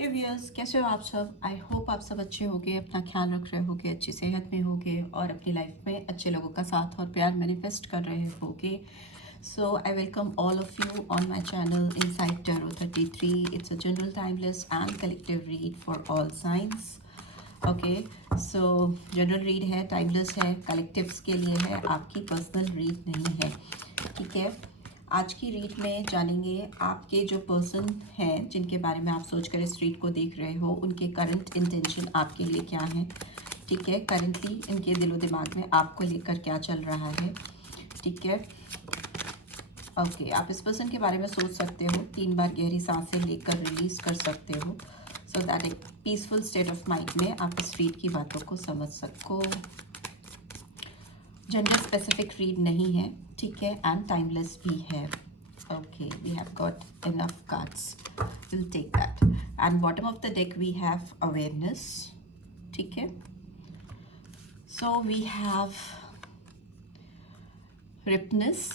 हे viewers, कैसे हो आप सब। आई होप आप सब अच्छे होंगे, अपना ख्याल रख रहे होंगे, अच्छी सेहत में होंगे और अपनी लाइफ में अच्छे लोगों का साथ और प्यार मैनिफेस्ट कर रहे होंगे। So I welcome all of you on my channel inside tarot 33। It's a general timeless and collective read for all signs. Okay, so general read है, टाइमलेस है, कलेक्टिव्स के लिए है, आपकी पर्सनल रीड नहीं है। ठीक है, आज की रीड में जानेंगे आपके जो पर्सन हैं जिनके बारे में आप सोचकर इस रीड को देख रहे हो, उनके करंट इंटेंशन आपके लिए क्या है। ठीक है, करंटली इनके दिलो दिमाग में आपको लेकर क्या चल रहा है। ठीक है, ओके, आप इस पर्सन के बारे में सोच सकते हो, 3 बार गहरी सांसें लेकर रिलीज कर सकते हो, सो दैट एक पीसफुल स्टेट ऑफ माइंड में आप इस रीड की बातों को समझ सको। जेंडर स्पेसिफिक रीड नहीं है, ठीक है, एंड टाइमलेस भी है। Okay, we have got enough cards, will take that. And bottom of the deck we have awareness. ठीक है, so we have ripeness,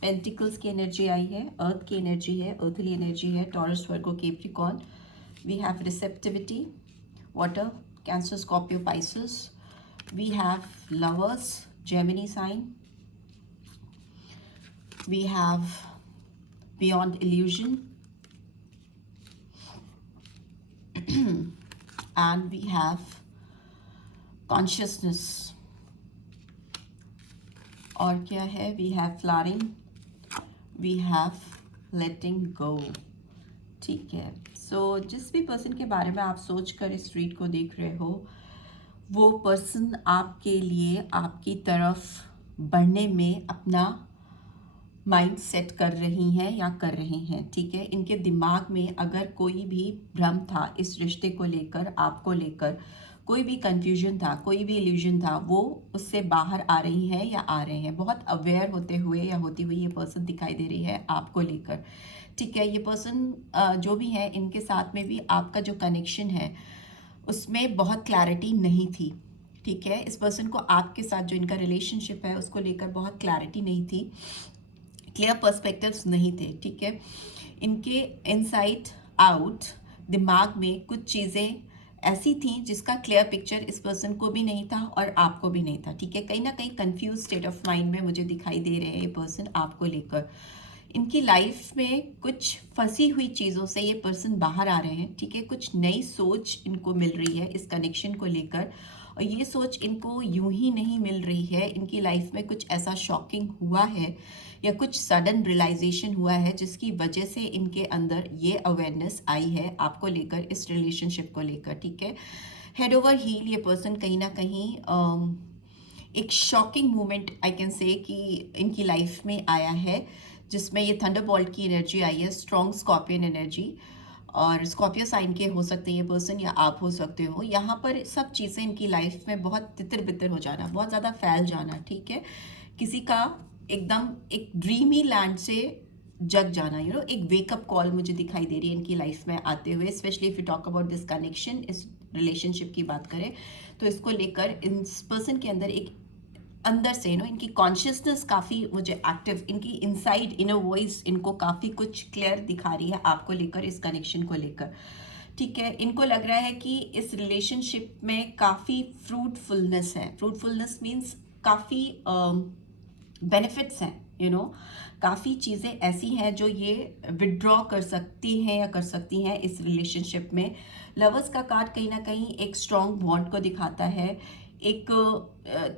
pentacles की एनर्जी आई है, अर्थ की एनर्जी है, अर्थली एनर्जी है, Taurus, Virgo, Capricorn. We have receptivity, water, Cancer, Scorpio, Pisces. We have lovers, Gemini sign. We have beyond illusion. And we have consciousness. और क्या है? We have flowering. We have letting go. ठीक है, सो जिस भी person के बारे में आप सोच कर इस रीड को देख रहे हो, वो पर्सन आपके लिए आपकी तरफ बढ़ने में अपना माइंड सेट कर रही हैं या कर रहे हैं। ठीक है, इनके दिमाग में अगर कोई भी भ्रम था इस रिश्ते को लेकर, आपको लेकर, कोई भी कंफ्यूजन था, कोई भी इल्यूजन था, वो उससे बाहर आ रही है या आ रहे हैं। बहुत अवेयर होते हुए या होती हुई ये पर्सन दिखाई दे रही है आपको लेकर। ठीक है, ये पर्सन जो भी है, इनके साथ में भी आपका जो कनेक्शन है उसमें बहुत क्लैरिटी नहीं थी। ठीक है, इस पर्सन को आपके साथ जो इनका रिलेशनशिप है उसको लेकर बहुत क्लैरिटी नहीं थी, क्लियर पर्सपेक्टिव्स नहीं थे। ठीक है, इनके इनसाइड आउट दिमाग में कुछ चीज़ें ऐसी थी जिसका क्लियर पिक्चर इस पर्सन को भी नहीं था और आपको भी नहीं था। ठीक है, कहीं ना कहीं कंफ्यूज स्टेट ऑफ माइंड में मुझे दिखाई दे रहे हैं ये पर्सन आपको लेकर। इनकी लाइफ में कुछ फंसी हुई चीज़ों से ये पर्सन बाहर आ रहे हैं। ठीक है, कुछ नई सोच इनको मिल रही है इस कनेक्शन को लेकर, और ये सोच इनको यूं ही नहीं मिल रही है। इनकी लाइफ में कुछ ऐसा शॉकिंग हुआ है या कुछ सडन रियलाइजेशन हुआ है जिसकी वजह से इनके अंदर ये अवेयरनेस आई है आपको लेकर, इस रिलेशनशिप को लेकर। ठीक है, हेड ओवर हील ये पर्सन कहीं ना कहीं एक shocking moment I can say कि इनकी लाइफ में आया है, जिसमें ये थंडरबोल्ट की एनर्जी आई है, स्ट्रॉन्ग स्कॉर्पियन एनर्जी। और स्कॉर्पियो साइन के हो सकते हैं ये पर्सन या आप हो सकते हो। यहाँ पर सब चीज़ें इनकी लाइफ में बहुत तितर बितर हो जाना, बहुत ज़्यादा फैल जाना। ठीक है, किसी का एकदम एक ड्रीमी लैंड से जग जाना, एक वेकअप कॉल मुझे दिखाई दे रही है इनकी लाइफ में आते हुए। Specially if you talk about this connection, इस रिलेशनशिप की बात करें तो इसको लेकर इस पर्सन के अंदर एक अंदर से इनकी कॉन्शियसनेस काफ़ी मुझे एक्टिव, इनकी इनसाइड इनर वॉइस इनको काफ़ी कुछ क्लियर दिखा रही है आपको लेकर, इस कनेक्शन को लेकर। ठीक है, इनको लग रहा है कि इस रिलेशनशिप में काफ़ी फ्रूटफुलनेस है। फ्रूटफुलनेस मीन्स काफ़ी बेनिफिट्स हैं, काफ़ी चीज़ें ऐसी हैं जो ये विड्रॉ कर सकती हैं या कर सकती हैं इस रिलेशनशिप में। लवर्स का कार्ड कहीं ना कहीं एक स्ट्रॉन्ग बॉन्ड को दिखाता है, एक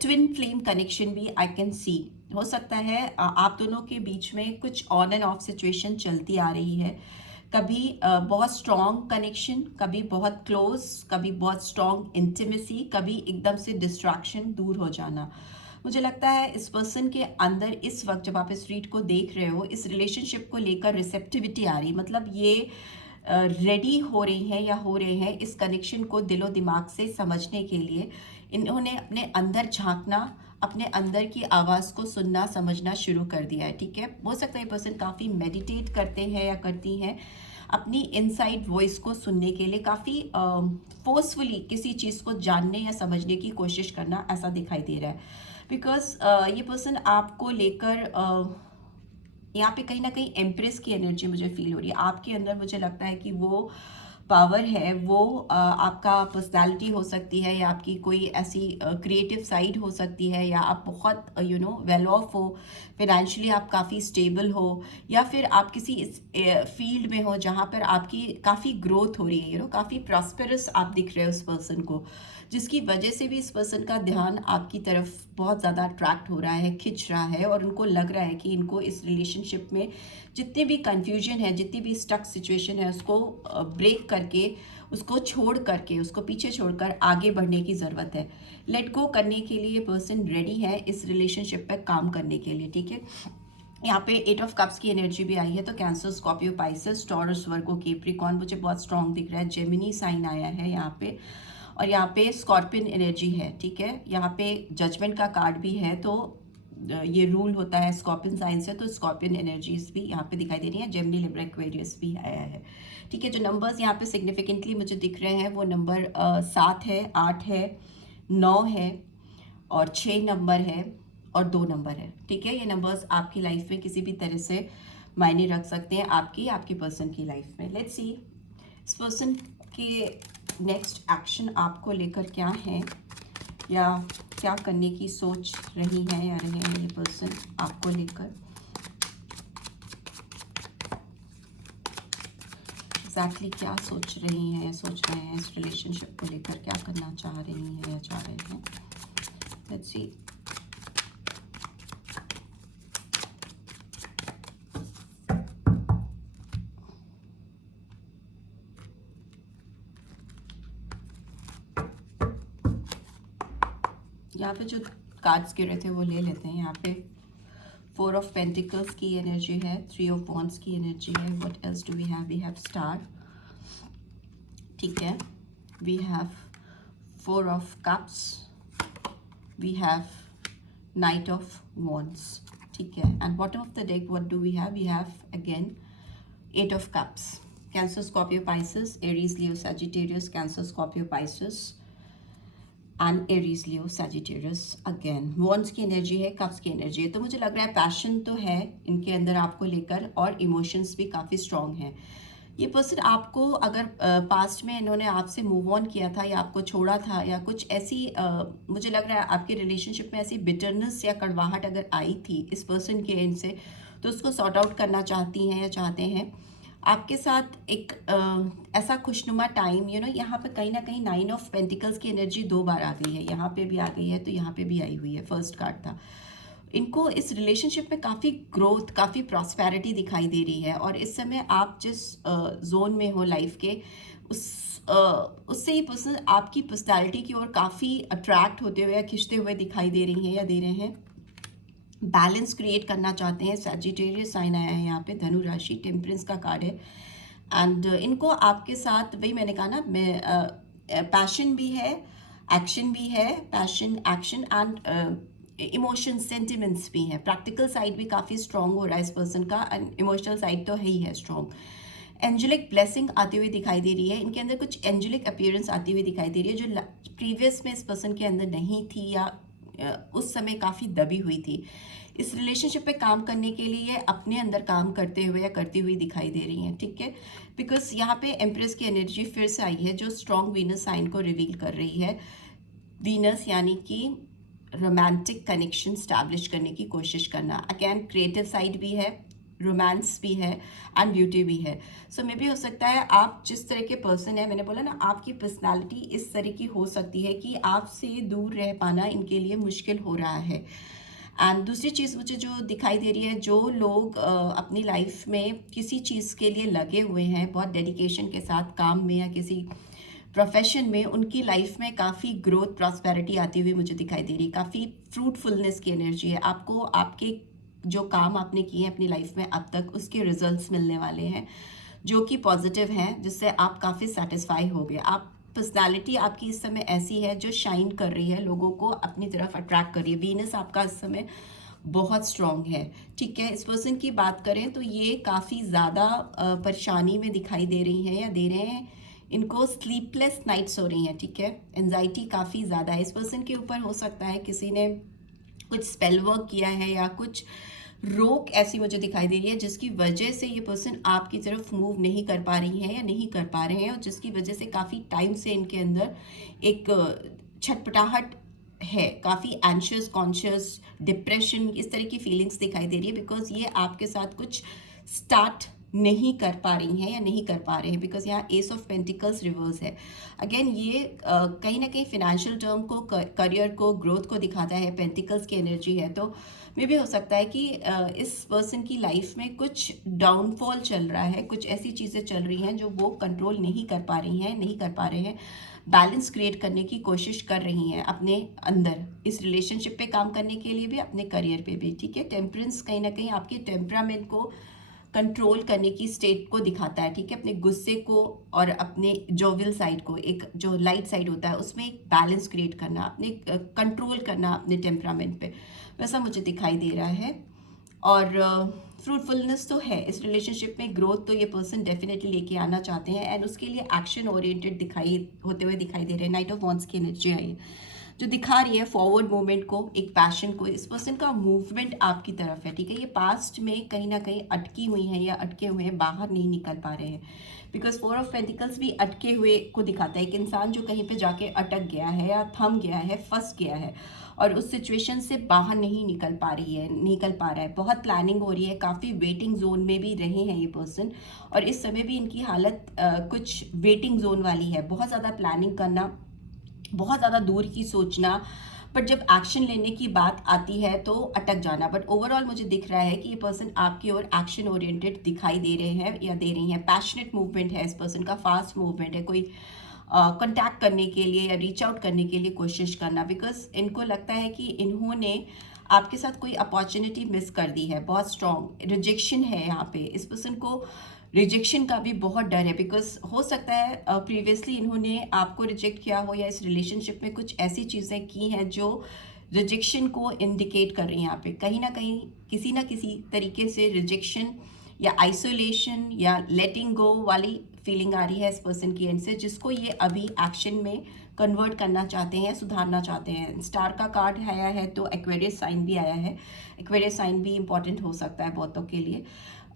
ट्विन फ्लेम कनेक्शन भी आई कैन सी। हो सकता है आप दोनों के बीच में कुछ ऑन एंड ऑफ सिचुएशन चलती आ रही है, कभी बहुत स्ट्रॉन्ग कनेक्शन, कभी बहुत क्लोज, कभी बहुत स्ट्रॉन्ग इंटीमेसी, कभी एकदम से डिस्ट्रैक्शन, दूर हो जाना। मुझे लगता है इस पर्सन के अंदर इस वक्त जब आप इस रीड को देख रहे हो, इस रिलेशनशिप को लेकर रिसेप्टिविटी आ रही, मतलब ये रेडी हो रही हैं या हो रहे हैं इस कनेक्शन को दिलो दिमाग से समझने के लिए। इन्होंने अपने अंदर झांकना, अपने अंदर की आवाज़ को सुनना समझना शुरू कर दिया है। ठीक है, हो सकता है ये पर्सन काफ़ी मेडिटेट करते हैं या करती हैं, अपनी इनसाइड वॉइस को सुनने के लिए काफ़ी फोर्सफुली किसी चीज़ को जानने या समझने की कोशिश करना, ऐसा दिखाई दे रहा है। बिकॉज ये पर्सन आपको लेकर यहाँ पे कहीं ना कहीं एम्प्रेस की एनर्जी मुझे फील हो रही है। आपके अंदर मुझे लगता है कि वो पावर है, वो आपका पर्सनालिटी हो सकती है, या आपकी कोई ऐसी क्रिएटिव साइड हो सकती है, या आप बहुत वेल ऑफ हो, फिनेंशियली आप काफ़ी स्टेबल हो, या फिर आप किसी इस फील्ड में हो जहाँ पर आपकी काफ़ी ग्रोथ हो रही है, काफ़ी प्रॉस्पेरस आप दिख रहे हो उस पर्सन को, जिसकी वजह से भी इस पर्सन का ध्यान आपकी तरफ बहुत ज़्यादा अट्रैक्ट हो रहा है, खिंच रहा है, और उनको लग रहा है कि इनको इस रिलेशनशिप में जितने भी कन्फ्यूजन है, जितनी भी स्टक सिचुएशन है, उसको ब्रेक करके, उसको छोड़ करके, उसको पीछे छोड़कर आगे बढ़ने की ज़रूरत है। लेट गो करने के लिए पर्सन रेडी है इस रिलेशनशिप पर काम करने के लिए, ठीक है। यहाँ पे 8 ऑफ कप्स की एनर्जी भी आई है, तो cancer, Scorpio, Pisces, taurus, Virgo, Capricorn मुझे बहुत स्ट्रॉन्ग दिख रहा है। जेमिनी साइन आया है यहाँ पे, और यहाँ पे स्कॉर्पियन एनर्जी है, ठीक है। यहाँ पे जजमेंट का कार्ड भी है, तो ये रूल होता है स्कॉर्पियन साइन से, तो स्कॉर्पियन एनर्जीज भी यहाँ पे दिखाई दे रही है। जेमिनी, लिब्रा, एक्वेरियस भी आया है, ठीक है। जो नंबर्स यहाँ पे सिग्निफिकेंटली मुझे दिख रहे हैं वो नंबर 7 है, 8 है, 9 है, और 6 नंबर है, और 2 नंबर है, ठीक है। ये नंबर्स आपकी लाइफ में किसी भी तरह से मायने रख सकते हैं, आपकी पर्सन की लाइफ में। लेट्स सी इस पर्सन के नेक्स्ट एक्शन आपको लेकर क्या है, या क्या करने की सोच रही है या रहे हैं ये पर्सन आपको लेकर। एग्जैक्टली क्या सोच रही हैं, सोच रहे हैं इस रिलेशनशिप को लेकर, क्या करना चाह रही हैं या चाह रहे हैं। Let's see. यहाँ पे जो कार्ड्स गिरे थे वो ले लेते हैं। यहाँ पे 4 ऑफ पेंटिकल्स की एनर्जी है, 3 ऑफ वॉन्ड्स की एनर्जी है। What else do we have star, ठीक है। We have 4 of cups, we have knight of wands, ठीक है। And bottom of the deck what do we have again 8 of cups. Cancer, Scorpio, Pisces, Aries, Leo, Sagittarius, Cancer, Scorpio, Pisces and Aries, Leo, Sagittarius again. Wands की energy है, cups की energy है, तो मुझे लग रहा है पैशन तो है इनके अंदर आपको लेकर, और इमोशंस भी काफ़ी स्ट्रॉन्ग हैं। ये पर्सन आपको अगर पास्ट में इन्होंने आपसे मूव ऑन किया था, या आपको छोड़ा था, या कुछ ऐसी मुझे लग रहा है आपके रिलेशनशिप में ऐसी बिटरनेस या कड़वाहट अगर आई थी इस पर्सन के एंड से, तो उसको सॉर्ट आउट करना चाहती हैं या चाहते हैं आपके साथ एक ऐसा खुशनुमा टाइम। यहाँ पे कहीं ना कहीं 9 ऑफ पेंटिकल्स की एनर्जी 2 बार आ गई है, यहाँ पे भी आ गई है, तो यहाँ पे भी आई हुई है, फर्स्ट कार्ड था। इनको इस रिलेशनशिप में काफ़ी ग्रोथ, काफ़ी प्रॉस्पेरिटी दिखाई दे रही है, और इस समय आप जिस जोन में हो लाइफ के, उससे ही पर्सन आपकी पर्सनैलिटी की ओर काफ़ी अट्रैक्ट होते हुए या खिंचते हुए दिखाई दे रही हैं या दे रहे हैं। बैलेंस क्रिएट करना चाहते हैं। सैजिटेरियस साइन आया है यहाँ पे, धनु राशि, टेम्परेंस का कार्ड है। एंड इनको आपके साथ, वही मैंने कहा ना, पैशन भी है, एक्शन भी है, passion, action and emotion, sentiments भी हैं। प्रैक्टिकल साइड भी काफ़ी स्ट्रॉन्ग हो रहा है इस पर्सन का, एंड इमोशनल साइड तो है ही है स्ट्रॉन्ग। एंजेलिक ब्लेसिंग आती हुई दिखाई दे रही है, इनके अंदर कुछ एंजेलिक अपीयरेंस आती हुई दिखाई दे रही है, जो प्रीवियस में इस पर्सन के अंदर नहीं थी, या उस समय काफ़ी दबी हुई थी। इस रिलेशनशिप पे काम करने के लिए ये अपने अंदर काम करते हुए या करती हुई दिखाई दे रही हैं, ठीक है। बिकॉज यहाँ पे एम्प्रेस की एनर्जी फिर से आई है, जो स्ट्रॉन्ग वीनस साइन को रिवील कर रही है। वीनस यानी कि रोमांटिक कनेक्शन स्टैब्लिश करने की कोशिश करना। अगेन क्रिएटिव साइड भी है, रोमांस भी है, एंड ब्यूटी भी है। सो मे भी हो सकता है आप जिस तरह के पर्सन है, मैंने बोला ना, आपकी पर्सनालिटी इस तरह की हो सकती है कि आपसे दूर रह पाना इनके लिए मुश्किल हो रहा है। एंड दूसरी चीज़ मुझे जो दिखाई दे रही है, जो लोग अपनी लाइफ में किसी चीज़ के लिए लगे हुए हैं बहुत डेडिकेशन के साथ काम में या किसी प्रोफेशन में, उनकी लाइफ में काफ़ी ग्रोथ, प्रॉस्पेरिटी आती हुई मुझे दिखाई दे रही है। काफ़ी फ्रूटफुलनेस की एनर्जी है। आपको आपके जो काम आपने किए हैं अपनी लाइफ में अब तक, उसके रिजल्ट्स मिलने वाले हैं जो कि पॉजिटिव हैं, जिससे आप काफ़ी सेटिस्फाई हो गए। आप पर्सनालिटी आपकी इस समय ऐसी है जो शाइन कर रही है, लोगों को अपनी तरफ अट्रैक्ट कर रही है। वीनस आपका इस समय बहुत स्ट्रॉन्ग है, ठीक है। इस पर्सन की बात करें तो ये काफ़ी ज़्यादा परेशानी में दिखाई दे रही हैं या दे रहे हैं। इनको स्लीपलेस नाइट्स हो रही हैं, ठीक है। एंजाइटी काफ़ी ज़्यादा है इस पर्सन के ऊपर। हो सकता है किसी ने कुछ स्पेल वर्क किया है या कुछ रोक ऐसी मुझे दिखाई दे रही है जिसकी वजह से ये पर्सन आपकी तरफ मूव नहीं कर पा रही है या नहीं कर पा रहे हैं, और जिसकी वजह से काफ़ी टाइम से इनके अंदर एक छटपटाहट है, काफ़ी एंशियस, कॉन्शियस, डिप्रेशन, इस तरह की फीलिंग्स दिखाई दे रही है, बिकॉज ये आपके साथ कुछ स्टार्ट नहीं कर पा रही हैं या नहीं कर पा रहे हैं, बिकॉज यहाँ एस ऑफ पेंटिकल्स रिवर्स है। अगेन ये कहीं ना कहीं फिनेंशियल टर्म को, करियर को, ग्रोथ को दिखाता है, पेंटिकल्स की एनर्जी है। तो मे भी हो सकता है कि इस पर्सन की लाइफ में कुछ डाउनफॉल चल रहा है, कुछ ऐसी चीज़ें चल रही हैं जो वो कंट्रोल नहीं कर पा रही हैं, नहीं कर पा रहे हैं, बैलेंस क्रिएट करने की कोशिश कर रही हैं अपने अंदर, इस रिलेशनशिप पे काम करने के लिए भी, अपने करियर पे भी, ठीक है। टेम्परेंस कहीं ना कहीं आपके टेम्परामेंट को कंट्रोल करने की स्टेट को दिखाता है, ठीक है, अपने गुस्से को और अपने जोवियल साइड को, एक जो लाइट साइड होता है उसमें एक बैलेंस क्रिएट करना, अपने कंट्रोल करना अपने टेम्परामेंट पे, वैसा मुझे दिखाई दे रहा है। और फ्रूटफुलनेस तो है इस रिलेशनशिप में, ग्रोथ तो ये पर्सन डेफिनेटली लेके आना चाहते हैं, एंड उसके लिए एक्शन ओरिएंटेड दिखाई होते हुए दिखाई दे रहे हैं। नाइट ऑफ वॉन्ड्स की एनर्जी आई है जो दिखा रही है फॉरवर्ड मूवमेंट को, एक पैशन को, इस पर्सन का मूवमेंट आपकी तरफ है, ठीक है। ये पास्ट में कहीं ना कहीं अटकी हुई हैं या अटके हुए हैं, बाहर नहीं निकल पा रहे हैं, बिकॉज 4 ऑफ पेंटिकल्स भी अटके हुए को दिखाता है, एक इंसान जो कहीं पे जाके अटक गया है या थम गया है, फंस गया है और उस सिचुएशन से बाहर नहीं निकल पा रही है, निकल पा रहा है। बहुत प्लानिंग हो रही है, काफ़ी वेटिंग जोन में भी रहे हैं ये पर्सन, और इस समय भी इनकी हालत कुछ वेटिंग जोन वाली है, बहुत ज़्यादा प्लानिंग करना, बहुत ज़्यादा दूर की सोचना, बट जब एक्शन लेने की बात आती है तो अटक जाना। बट ओवरऑल मुझे दिख रहा है कि ये पर्सन आपकी ओर एक्शन ओरिएंटेड दिखाई दे रहे हैं या दे रही हैं, पैशनेट मूवमेंट है इस पर्सन का, फास्ट मूवमेंट है, कोई कांटेक्ट करने के लिए या रीच आउट करने के लिए कोशिश करना, बिकॉज इनको लगता है कि इन्होंने आपके साथ कोई अपॉर्चुनिटी मिस कर दी है। बहुत स्ट्रॉन्ग रिजेक्शन है यहाँ पे, इस पर्सन को रिजेक्शन का भी बहुत डर है, बिकॉज हो सकता है प्रीवियसली इन्होंने आपको रिजेक्ट किया हो या इस रिलेशनशिप में कुछ ऐसी चीज़ें की हैं जो रिजेक्शन को इंडिकेट कर रही हैं। यहाँ पे कहीं ना कहीं किसी ना किसी तरीके से रिजेक्शन या आइसोलेशन या लेटिंग गो वाली फीलिंग आ रही है इस पर्सन की एंड से, जिसको ये अभी एक्शन में कन्वर्ट करना चाहते हैं, सुधारना चाहते हैं। स्टार का कार्ड आया है तो एक्वेरियस साइन भी आया है, एक्वेरियस साइन भी इंपॉर्टेंट हो सकता है बहुतों के लिए।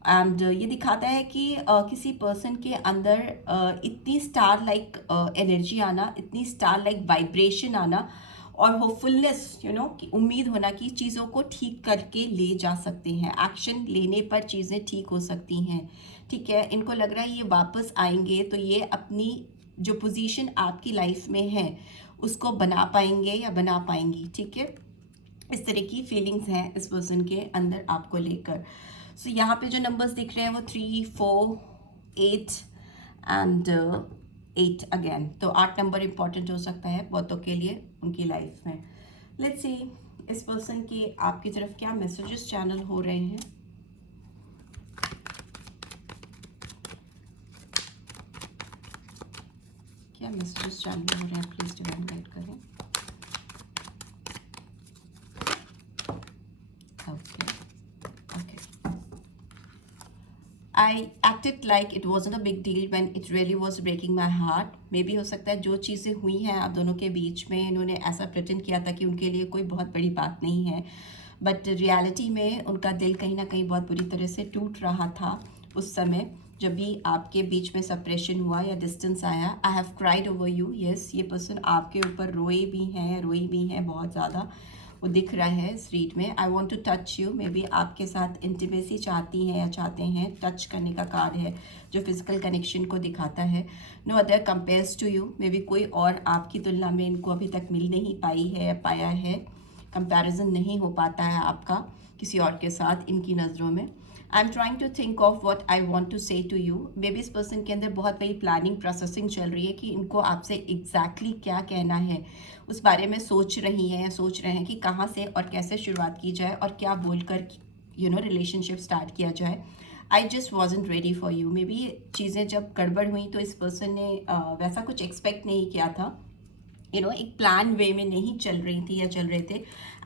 एंड ये दिखाता है कि किसी पर्सन के अंदर इतनी स्टार लाइक एनर्जी आना, इतनी स्टार लाइक वाइब्रेशन आना और होपफुलनेस, कि उम्मीद होना कि चीज़ों को ठीक करके ले जा सकते हैं, एक्शन लेने पर चीज़ें ठीक हो सकती हैं, ठीक है। इनको लग रहा है ये वापस आएंगे तो ये अपनी जो पोजीशन आपकी लाइफ में है उसको बना पाएंगे या बना पाएंगी, ठीक है। इस तरह की फीलिंग्स हैं इस पर्सन के अंदर आपको लेकर। सो यहाँ पे जो नंबर्स दिख रहे हैं वो 3, 4, 8 एंड 8 अगेन, तो 8 नंबर इंपॉर्टेंट हो सकता है बहुतों के लिए उनकी लाइफ में। लेट्स सी इस पर्सन की आपकी तरफ क्या मैसेजेस चैनल हो रहे हैं। क्या मैसेजेस चैनल हो रहे हैं, प्लीज डिवाइन गाइड करें। I acted like it wasn't a big deal when it really was breaking my heart. मे भी हो सकता है जो चीज़ें हुई हैं आप दोनों के बीच में, इन्होंने ऐसा प्रिटेंड किया था कि उनके लिए कोई बहुत बड़ी बात नहीं है, बट रियलिटी में उनका दिल कहीं ना कहीं बहुत बुरी तरह से टूट रहा था उस समय जब भी आपके बीच में सेपरेशन हुआ या डिस्टेंस आया। I have cried over you, yes, ये पर्सन आपके ऊपर रोई भी हैं बहुत ज़्यादा, वो दिख रहा है इस रीड में। I want to touch you, maybe आपके साथ इंटीमेसी चाहती हैं या चाहते हैं, टच करने का कार्ड है जो फिजिकल कनेक्शन को दिखाता है। No other compares to you, maybe कोई और आपकी तुलना में इनको अभी तक मिल नहीं पाई है या पाया है, कंपैरिजन नहीं हो पाता है आपका किसी और के साथ इनकी नज़रों में। I am trying to think of what I want to say to you, maybe इस पर्सन के अंदर बहुत बड़ी प्लानिंग प्रोसेसिंग चल रही है कि इनको आपसे एग्जैक्टली क्या कहना है उस बारे में सोच रही हैं या सोच रहे हैं कि कहाँ से और कैसे शुरुआत की जाए और क्या बोलकर रिलेशनशिप स्टार्ट किया जाए। I just wasn't ready for you, may be चीज़ें जब गड़बड़ हुई तो इस पर्सन ने वैसा कुछ एक्सपेक्ट नहीं किया था एक प्लान वे में नहीं चल रही थी या चल रहे थे,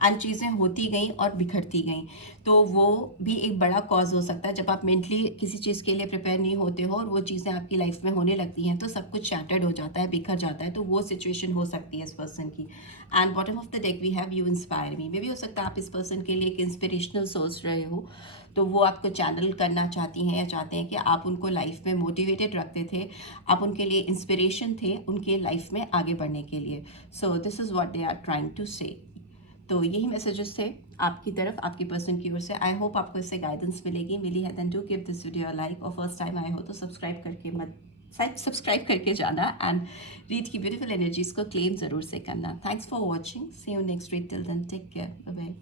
एंड चीज़ें होती गई और बिखरती गई। तो वो भी एक बड़ा कॉज हो सकता है जब आप मेंटली किसी चीज़ के लिए प्रिपेयर नहीं होते हो और वो चीज़ें आपकी लाइफ में होने लगती हैं, तो सब कुछ शैटर्ड हो जाता है, बिखर जाता है। तो वो सिचुएशन हो सकती है इस पर्सन की। And bottom of the deck we have you inspire me. मे भी हो सकता है आप इस पर्सन के लिए एक इंस्पिरेशनल सोच रहे हो, तो वो आपको चैनल करना चाहती हैं या चाहते हैं कि आप उनको लाइफ में मोटिवेटेड रखते थे, आप उनके लिए इंस्पिरेशन थे उनके लाइफ में आगे बढ़ने के लिए। So this is what they are trying to say. तो यही मैसेजेस थे आपकी तरफ, आपकी पर्सन की ओर से। आई होप आपको इससे गाइडेंस मिली है। Then do give this video like, और फर्स्ट टाइम आए हो तो सब्सक्राइब करके जाना, एंड रीड की ब्यूटीफुल एनर्जीज को क्लेम ज़रूर से करना। Thanks for watching, see you next week, till then take care, bye bye.